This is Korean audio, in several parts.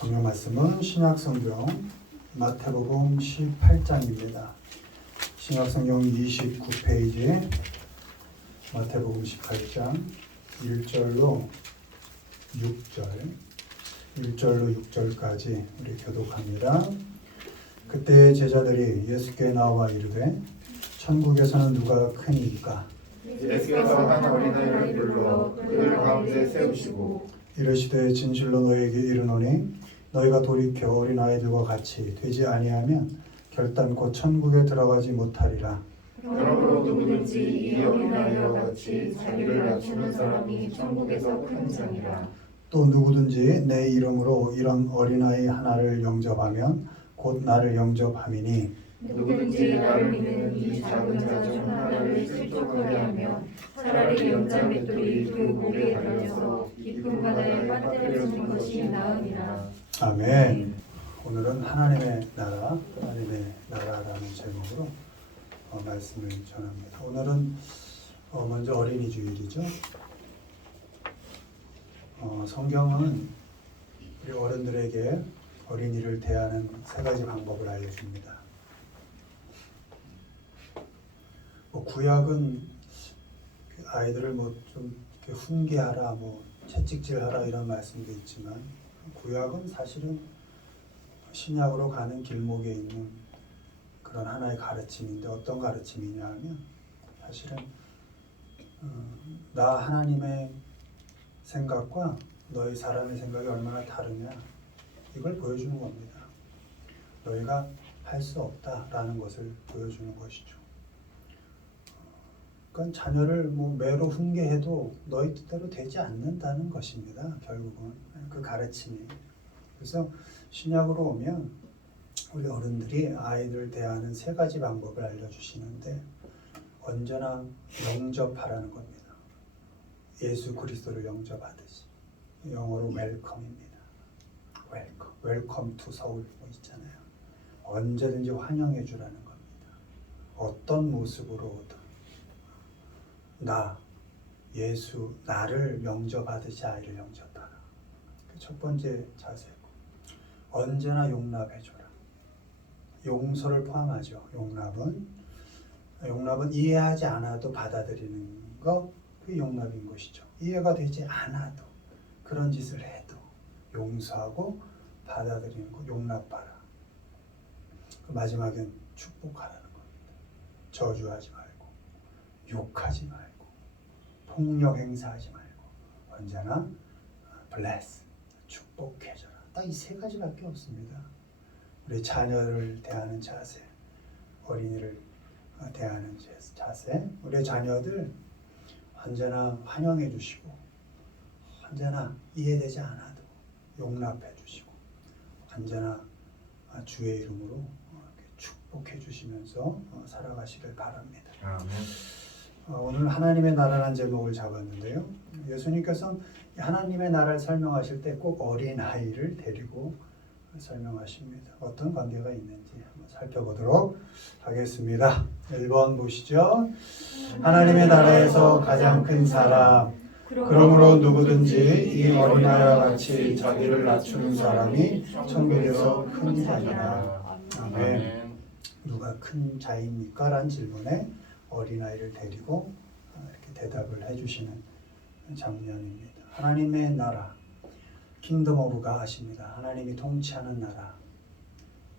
성경 말씀은 신약성경 마태복음 18장입니다. 신약성경 29페이지에 마태복음 18장 1절로 6절까지 우리 교독합니다. 그때 제자들이 예수께 나와 이르되 천국에서는 누가 크니까? 예수께서 한 어린아이를 불러 그들 가운데 세우시고 이르시되 진실로 너희에게 이르노니 너희가 돌이켜 어린아이들과 같이 되지 아니하면 결단코 천국에 들어가지 못하리라. 그러므로 누구든지 이 어린아이와 같이 자기를 낮추는 사람이 천국에서 큰 자니라. 또 누구든지 내 이름으로 이런 어린아이 하나를 영접하면 곧 나를 영접함이니 누구든지 나를 믿는 이 작은 자 중 하나를 실족하게 하면 차라리 연자맷돌이 그 목에 달려서 깊은 바다에 빠뜨려지는 것이 나으니라. 아멘. 오늘은 하나님의 나라라는 제목으로 말씀을 전합니다. 오늘은 먼저 어린이 주일이죠. 성경은 우리 어른들에게 어린이를 대하는 세 가지 방법을 알려줍니다. 구약은 아이들을 좀 훈계하라, 채찍질하라 이런 말씀도 있지만 구약은 사실은 신약으로 가는 길목에 있는 그런 하나의 가르침인데 어떤 가르침이냐 하면 사실은 나 하나님의 생각과 너희 사람의 생각이 얼마나 다르냐 이걸 보여주는 겁니다. 너희가 할 수 없다라는 것을 보여주는 것이죠. 그러니까 자녀를 매로 훈계해도 너희 뜻대로 되지 않는다는 것입니다. 결국은 그 가르침이. 그래서 신약으로 오면 우리 어른들이 아이들을 대하는 세 가지 방법을 알려주시는데 언제나 영접하라는 겁니다. 예수 그리스도를 영접하듯이. 영어로 웰컴입니다. 웰컴 투 서울 있잖아요. 언제든지 환영해 주라는 겁니다. 어떤 모습으로든 예수 나를 영접하듯이 아이를 영접하라. 첫 번째 자세고 언제나 용납해줘라. 용서를 포함하죠. 용납은 이해하지 않아도 받아들이는 거, 그게 용납인 것이죠. 이해가 되지 않아도 그런 짓을 해도 용서하고 받아들이는 거, 용납하라. 마지막엔 축복하라는 겁니다. 저주하지 말고 욕하지 말고 폭력 행사하지 말고 언제나 bless, 축복해줘라. 딱 이 세 가지밖에 없습니다. 우리 자녀를 대하는 자세, 어린이를 대하는 자세, 우리 자녀들 언제나 환영해 주시고 언제나 이해되지 않아도 용납해 주시고 언제나 주의 이름으로 축복해 주시면서 살아가시길 바랍니다. 아멘. 오늘 하나님의 나라라는 제목을 잡았는데요. 예수님께서 하나님의 나라를 설명하실 때 꼭 어린아이를 데리고 설명하십니다. 어떤 관계가 있는지 한번 살펴보도록 하겠습니다. 1번 보시죠. 하나님의 나라에서 가장 큰 사람, 그러므로 누구든지 이 어린아이와 같이 자기를 낮추는 사람이 천국에서 큰 자니라. 아멘. 누가 큰 자입니까? 라는 질문에 어린아이를 데리고 이렇게 대답을 해주시는 장면입니다. 하나님의 나라, 킹덤 오브 갓입니다. 하나님이 통치하는 나라.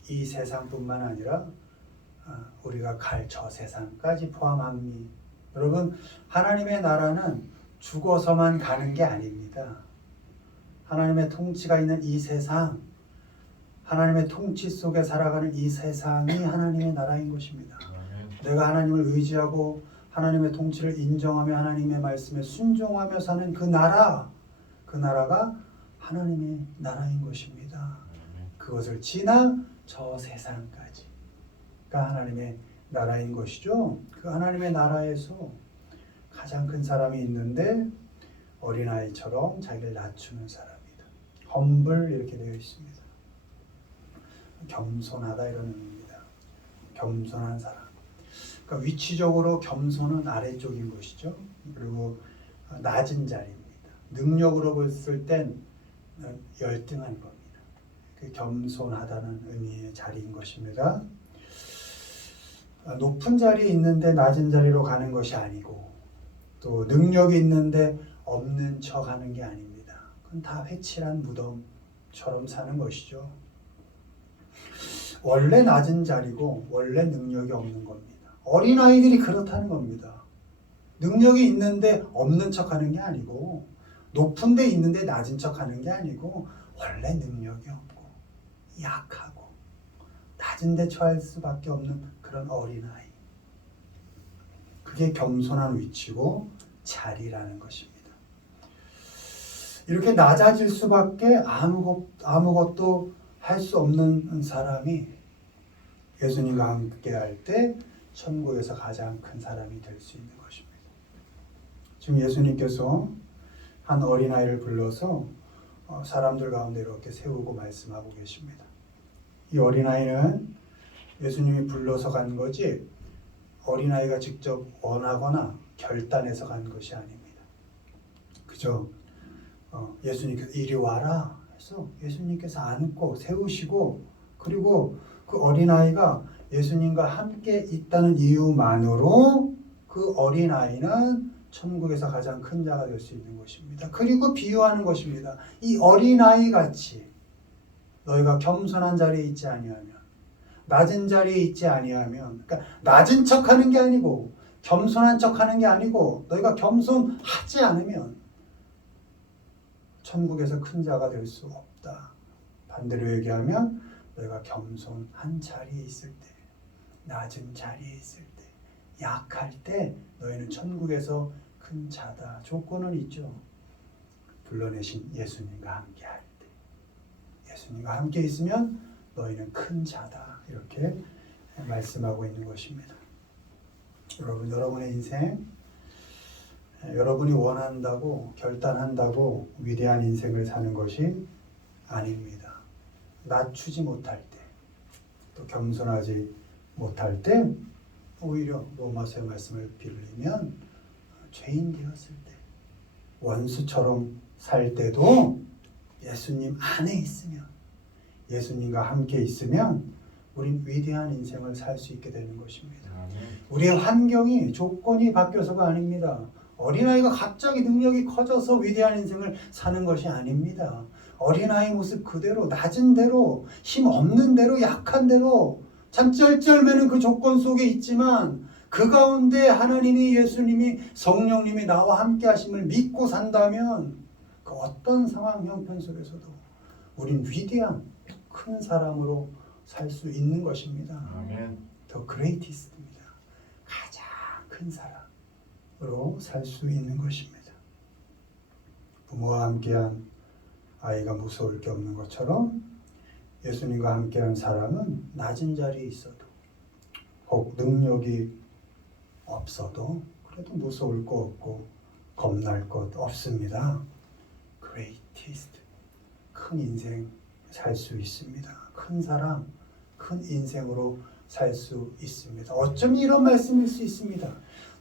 이 세상뿐만 아니라 우리가 갈 저 세상까지 포함합니다. 여러분, 하나님의 나라는 죽어서만 가는 게 아닙니다. 하나님의 통치가 있는 이 세상, 하나님의 통치 속에 살아가는 이 세상이 하나님의 나라인 것입니다. 내가 하나님을 의지하고 하나님의 통치를 인정하며 하나님의 말씀에 순종하며 사는 그 나라가 하나님의 나라인 것입니다. 그것을 지나 저 세상까지가 하나님의 나라인 것이죠. 그 하나님의 나라에서 가장 큰 사람이 있는데 어린아이처럼 자기를 낮추는 사람이다. humble 이렇게 되어 있습니다. 겸손하다 이런 의미입니다. 겸손한 사람. 그러니까 위치적으로 겸손은 아래쪽인 것이죠. 그리고 낮은 자리입니다. 능력으로 봤을 땐 열등한 겁니다. 그 겸손하다는 의미의 자리인 것입니다. 높은 자리에 있는데 낮은 자리로 가는 것이 아니고 또 능력이 있는데 없는 척 하는 게 아닙니다. 그건 다 회칠한 무덤처럼 사는 것이죠. 원래 낮은 자리고 원래 능력이 없는 겁니다. 어린아이들이 그렇다는 겁니다. 능력이 있는데 없는 척 하는 게 아니고 높은 데 있는데 낮은 척 하는 게 아니고 원래 능력이 없고 약하고 낮은 데 처할 수밖에 없는 그런 어린아이. 그게 겸손한 위치고 자리라는 것입니다. 이렇게 낮아질 수밖에 아무것도 할 수 없는 사람이 예수님과 함께 할 때 천국에서 가장 큰 사람이 될 수 있는 것입니다. 지금 예수님께서 한 어린아이를 불러서 사람들 가운데 이렇게 세우고 말씀하고 계십니다. 이 어린아이는 예수님이 불러서 간 거지 어린아이가 직접 원하거나 결단해서 간 것이 아닙니다. 그죠? 예수님께서 이리 와라 해서 예수님께서 안고 세우시고 그리고 그 어린아이가 예수님과 함께 있다는 이유만으로 그 어린아이는 천국에서 가장 큰 자가 될 수 있는 것입니다. 그리고 비유하는 것입니다. 이 어린아이 같이 너희가 겸손한 자리에 있지 아니하면 낮은 자리에 있지 아니하면 그러니까 낮은 척하는 게 아니고 겸손한 척하는 게 아니고 너희가 겸손하지 않으면 천국에서 큰 자가 될 수 없다. 반대로 얘기하면 너희가 겸손한 자리에 있을 때 낮은 자리에 있을 때 약할 때 너희는 천국에서 큰 자다. 조건은 있죠. 불러내신 예수님과 함께 할 때 예수님과 함께 있으면 너희는 큰 자다. 이렇게 말씀하고 있는 것입니다. 여러분의 인생 여러분이 원한다고 결단한다고 위대한 인생을 사는 것이 아닙니다. 낮추지 못할 때 또 겸손하지 못할 때 오히려 로마서의 말씀을 빌리면 죄인 되었을 때 원수처럼 살 때도 예수님 안에 있으면 예수님과 함께 있으면 우린 위대한 인생을 살 수 있게 되는 것입니다. 우리의 환경이 조건이 바뀌어서가 아닙니다. 어린아이가 갑자기 능력이 커져서 위대한 인생을 사는 것이 아닙니다. 어린아이 모습 그대로 낮은 대로 힘 없는 대로 약한 대로 참 쩔쩔매는 그 조건 속에 있지만 그 가운데 하나님이 예수님이 성령님이 나와 함께 하심을 믿고 산다면 그 어떤 상황 형편 속에서도 우린 위대한 큰 사람으로 살 수 있는 것입니다. 아멘. 더 그레이티스트입니다. 가장 큰 사람으로 살 수 있는 것입니다. 부모와 함께한 아이가 무서울 게 없는 것처럼 예수님과 함께한 사람은 낮은 자리에 있어도 혹 능력이 없어도 그래도 무서울 거 없고 겁날 것 없습니다. 그레이티스트 큰 인생 살 수 있습니다. 큰 사람, 큰 인생으로 살 수 있습니다. 어쩜 이런 말씀일 수 있습니다.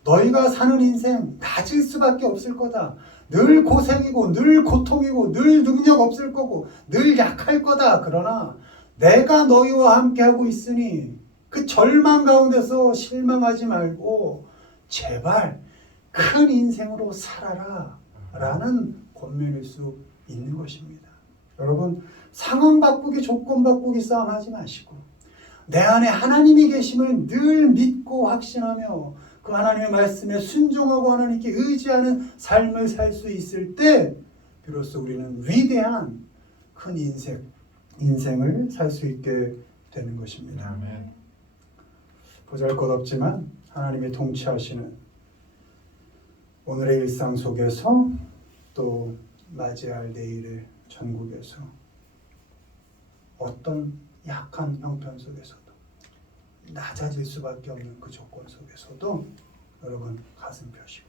너희가 사는 인생 낮을 수밖에 없을 거다. 늘 고생이고 늘 고통이고 늘 능력 없을 거고 늘 약할 거다. 그러나 내가 너희와 함께하고 있으니 그 절망 가운데서 실망하지 말고 제발 큰 인생으로 살아라 라는 권면일 수 있는 것입니다. 여러분 상황 바꾸기 조건 바꾸기 싸움하지 마시고 내 안에 하나님이 계심을 늘 믿고 확신하며 그 하나님의 말씀에 순종하고 하나님께 의지하는 삶을 살 수 있을 때 비로소 우리는 위대한 큰 인생을 살 수 있게 되는 것입니다. 아멘. 보잘것없지만 하나님이 통치하시는 오늘의 일상 속에서 또 맞이할 내일의 천국에서 어떤 약한 형편 속에서도 낮아질 수밖에 없는 그 조건 속에서도 여러분 가슴 펴시고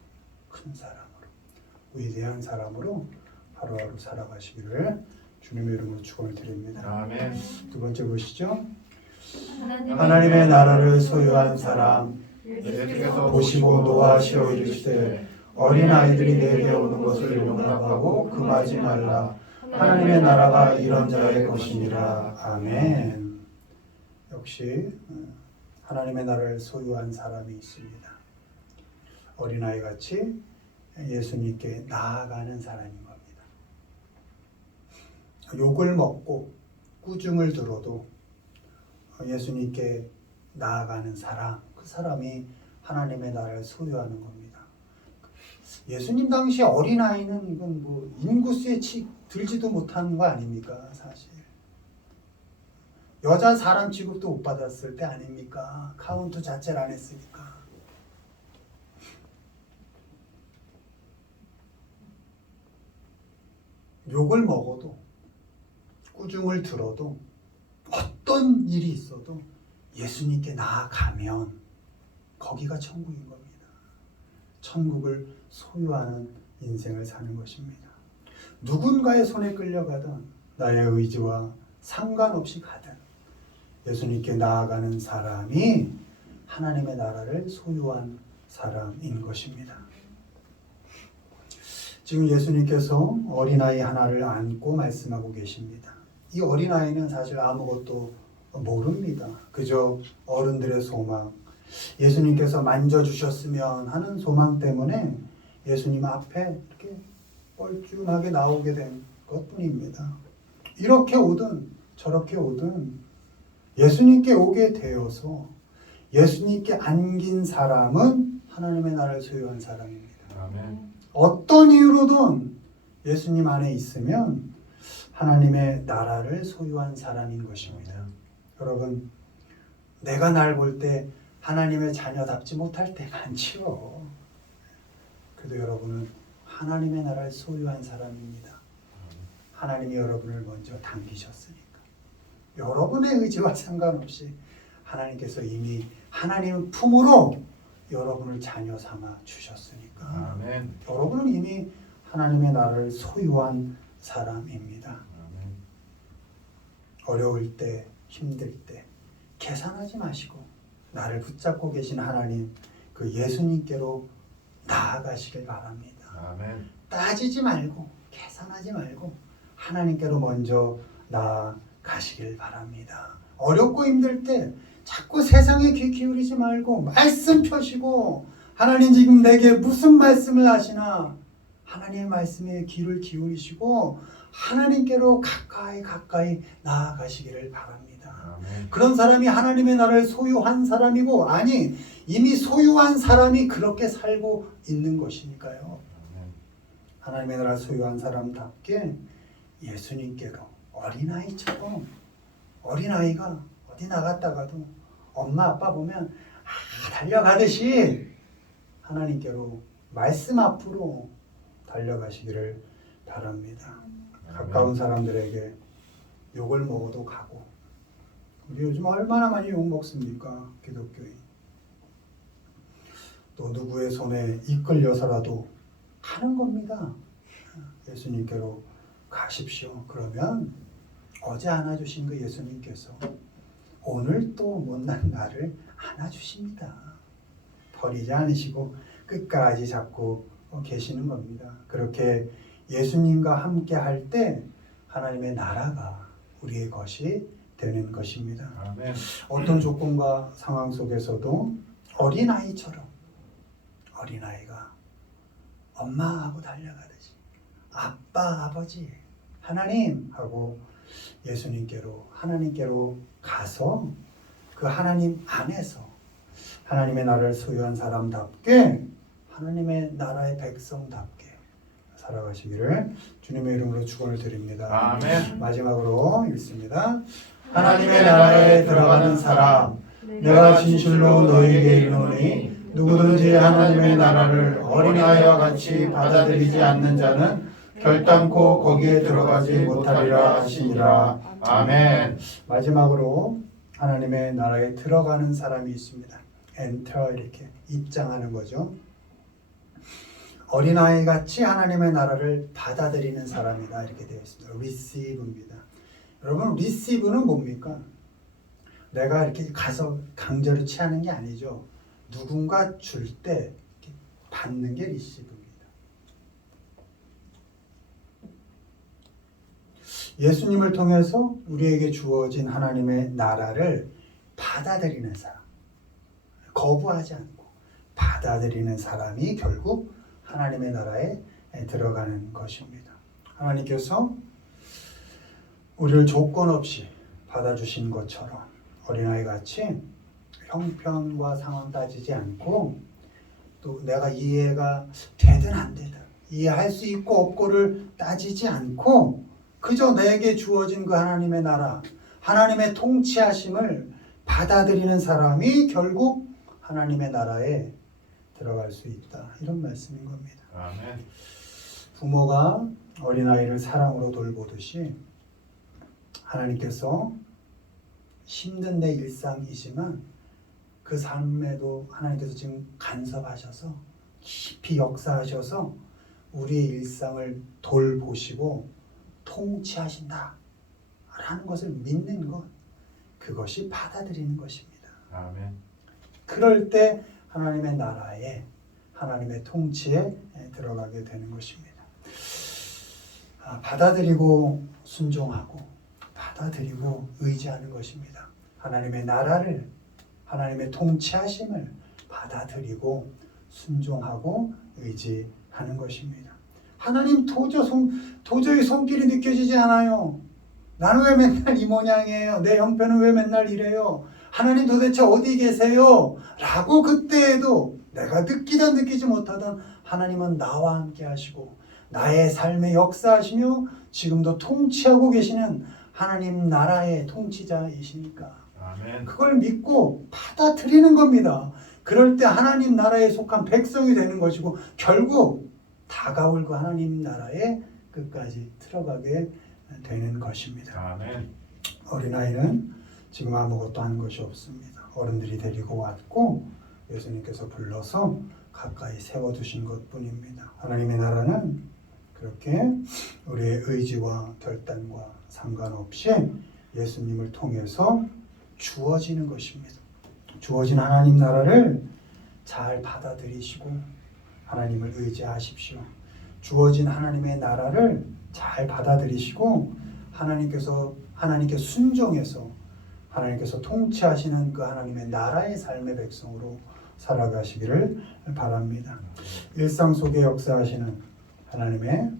큰 사람으로 위대한 사람으로 하루하루 살아가시기를 주님의 이름으로 축원을 드립니다. 아멘. 두 번째 보시죠. 하나님의 나라를 소유한 사람 예수께서 보시고 노하시어 이르시되 어린 아이들이 내게 오는 것을 용납하고 금하지 말라. 하나님의 나라가 이런 자의 것이니라. 아멘. 역시 하나님의 나라를 소유한 사람이 있습니다. 어린아이같이 예수님께 나아가는 사람인 겁니다. 욕을 먹고 꾸중을 들어도 예수님께 나아가는 사람, 그 사람이 하나님의 나라를 소유하는 겁니다. 예수님 당시 어린아이는 이건 뭐 인구수에 들지도 못하는 거 아닙니까? 사실 여자 사람 취급도 못 받았을 때 아닙니까? 카운트 자체를 안 했으니까. 욕을 먹어도 꾸중을 들어도 어떤 일이 있어도 예수님께 나아가면 거기가 천국인 겁니다. 천국을 소유하는 인생을 사는 것입니다. 누군가의 손에 끌려가든 나의 의지와 상관없이 가든 예수님께 나아가는 사람이 하나님의 나라를 소유한 사람인 것입니다. 지금 예수님께서 어린아이 하나를 안고 말씀하고 계십니다. 이 어린아이는 사실 아무것도 모릅니다. 그저 어른들의 소망, 예수님께서 만져주셨으면 하는 소망 때문에 예수님 앞에 이렇게 뻘쭘하게 나오게 된 것뿐입니다. 이렇게 오든 저렇게 오든 예수님께 오게 되어서 예수님께 안긴 사람은 하나님의 나라를 소유한 사람입니다. 아멘. 어떤 이유로든 예수님 안에 있으면 하나님의 나라를 소유한 사람인 것입니다. 여러분, 내가 날 볼 때 하나님의 자녀답지 못할 때 많지요. 그래도 여러분은 하나님의 나라를 소유한 사람입니다. 하나님이 여러분을 먼저 당기셨으니까. 여러분의 의지와 상관없이 하나님께서 이미 하나님 품으로 여러분을 자녀 삼아 주셨으니까. 아멘. 여러분은 이미 하나님의 나라를 소유한 사람입니다. 아멘. 어려울 때, 힘들 때 계산하지 마시고 나를 붙잡고 계신 하나님, 그 예수님께로 나아가시길 바랍니다. 아멘. 따지지 말고 계산하지 말고 하나님께로 먼저 나아가시길 바랍니다. 어렵고 힘들 때 자꾸 세상에 귀 기울이지 말고 말씀 펴시고, 하나님 지금 내게 무슨 말씀을 하시나 하나님의 말씀에 귀를 기울이시고 하나님께로 가까이 나아가시기를 바랍니다. 아멘. 그런 사람이 하나님의 나라를 소유한 사람이고, 아니 이미 소유한 사람이 그렇게 살고 있는 것이니까요. 아멘. 하나님의 나라를 소유한 사람답게 예수님께로 어린아이처럼, 어린아이가 어디 나갔다가도 엄마 아빠 보면 달려가듯이 하나님께로 말씀 앞으로 달려가시기를 바랍니다. 가까운 사람들에게 욕을 먹어도 가고, 우리 요즘 얼마나 많이 욕 먹습니까? 기독교인. 또 누구의 손에 이끌려서라도 가는 겁니다. 예수님께로 가십시오. 그러면 어제 안아주신 그 예수님께서 오늘 또 못난 나를 안아주십니다. 버리지 않으시고 끝까지 잡고 계시는 겁니다. 그렇게 예수님과 함께 할 때 하나님의 나라가 우리의 것이 되는 것입니다. 아멘. 어떤 조건과 상황 속에서도 어린아이처럼, 어린아이가 엄마하고 달려가듯이 아빠, 아버지, 하나님 하고 예수님께로, 하나님께로 가서 그 하나님 안에서 하나님의 나라를 소유한 사람답게, 하나님의 나라의 백성답게 살아가시기를 주님의 이름으로 축원을 드립니다. 아멘. 마지막으로 읽습니다. 하나님의 나라에 들어가는 사람, 내가 진실로 너희에게 이르노니 누구든지 하나님의 나라를 어린아이와 같이 받아들이지 않는 자는 결단코 거기에 들어가지 못하리라 하시니라. 아멘. 마지막으로 하나님의 나라에 들어가는 사람이 있습니다. enter, 이렇게 입장하는 거죠. 어린아이 같이 하나님의 나라를 받아들이는 사람이다, 이렇게 되어 있습니다. receive입니다. 여러분, receive는 뭡니까? 내가 이렇게 가서 강제로 취하는 게 아니죠. 누군가 줄 때 받는 게 receive입니다. 예수님을 통해서 우리에게 주어진 하나님의 나라를 받아들이는 사람, 거부하지 않고 받아들이는 사람이 결국 하나님의 나라에 들어가는 것입니다. 하나님께서 우리를 조건 없이 받아주신 것처럼 어린아이 같이 형편과 상황 따지지 않고 또 내가 이해가 되든 안 되든 이해할 수 있고 없고를 따지지 않고 그저 내게 주어진 그 하나님의 나라, 하나님의 통치하심을 받아들이는 사람이 결국 하나님의 나라에 들어갈 수 있다. 이런 말씀인 겁니다. 아멘. 부모가 어린아이를 사랑으로 돌보듯이 하나님께서 힘든 내 일상이지만 그 삶에도 하나님께서 지금 간섭하셔서 깊이 역사하셔서 우리의 일상을 돌보시고 통치하신다 라는 것을 믿는 것, 그것이 받아들이는 것입니다. 아멘. 그럴 때 하나님의 나라에, 하나님의 통치에 들어가게 되는 것입니다. 받아들이고 순종하고 받아들이고 의지하는 것입니다. 하나님의 나라를, 하나님의 통치하심을 받아들이고 순종하고 의지하는 것입니다. 하나님 도저히 손길이 느껴지지 않아요. 나는 왜 맨날 이 모양이에요? 내 형편은 왜 맨날 이래요? 하나님 도대체 어디 계세요? 라고 그때에도 내가 느끼든 느끼지 못하든 하나님은 나와 함께 하시고 나의 삶에 역사하시며 지금도 통치하고 계시는 하나님 나라의 통치자이시니까 아멘. 그걸 믿고 받아들이는 겁니다. 그럴 때 하나님 나라에 속한 백성이 되는 것이고 결국 다가올 그 하나님 나라에 끝까지 들어가게 되는 것입니다. 아멘. 어린아이는 지금 아무것도 한 것이 없습니다. 어른들이 데리고 왔고 예수님께서 불러서 가까이 세워두신 것뿐입니다. 하나님의 나라는 그렇게 우리의 의지와 결단과 상관없이 예수님을 통해서 주어지는 것입니다. 주어진 하나님 나라를 잘 받아들이시고 하나님을 의지하십시오. 주어진 하나님의 나라를 잘 받아들이시고 하나님께 순종해서 하나님께서 통치하시는 그 하나님의 나라의 삶의 백성으로 살아가시기를 바랍니다. 일상 속에 역사하시는 하나님의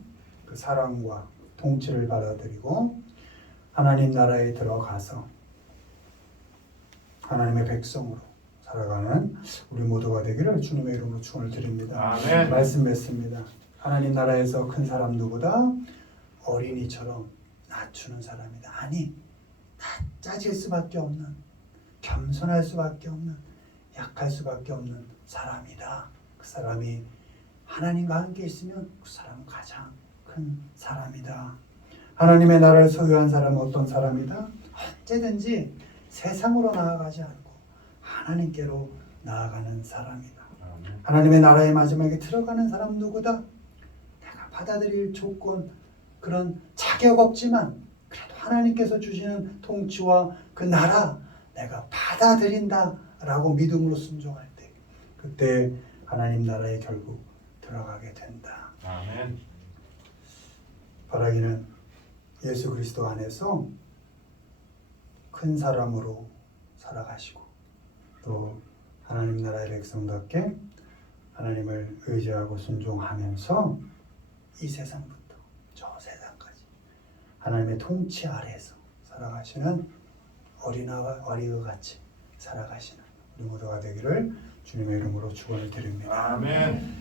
그 사랑과 통치를 받아들이고 하나님 나라에 들어가서 하나님의 백성으로 살아가는 우리 모두가 되기를 주님의 이름으로 축원을 드립니다. 아멘. 말씀 맺습니다. 하나님 나라에서 큰 사람 누구다? 어린이처럼 낮추는 사람이다. 아니, 낮아질 수밖에 없는, 겸손할 수밖에 없는, 약할 수밖에 없는 사람이다. 그 사람이 하나님과 함께 있으면 그 사람은 가장 큰 사람이다. 하나님의 나라를 소유한 사람은 어떤 사람이다? 언제든지 세상으로 나아가지 않고 하나님께로 나아가는 사람이다. 아멘. 하나님의 나라의 마지막에 들어가는 사람 누구다? 내가 받아들일 조건, 그런 자격 없지만 그래도 하나님께서 주시는 통치와 그 나라 내가 받아들인다 라고 믿음으로 순종할 때 그때 하나님 나라에 결국 들어가게 된다. 아멘. 바라기는 예수 그리스도 안에서 큰 사람으로 살아가시고 또 하나님 나라의 백성답게 하나님을 의지하고 순종하면서 이 세상부터 저 세상까지 하나님의 통치 아래에서 살아가시는 어린아이와 같이 살아가시는 우리 모두가 되기를 주님의 이름으로 축원을 드립니다. 아멘.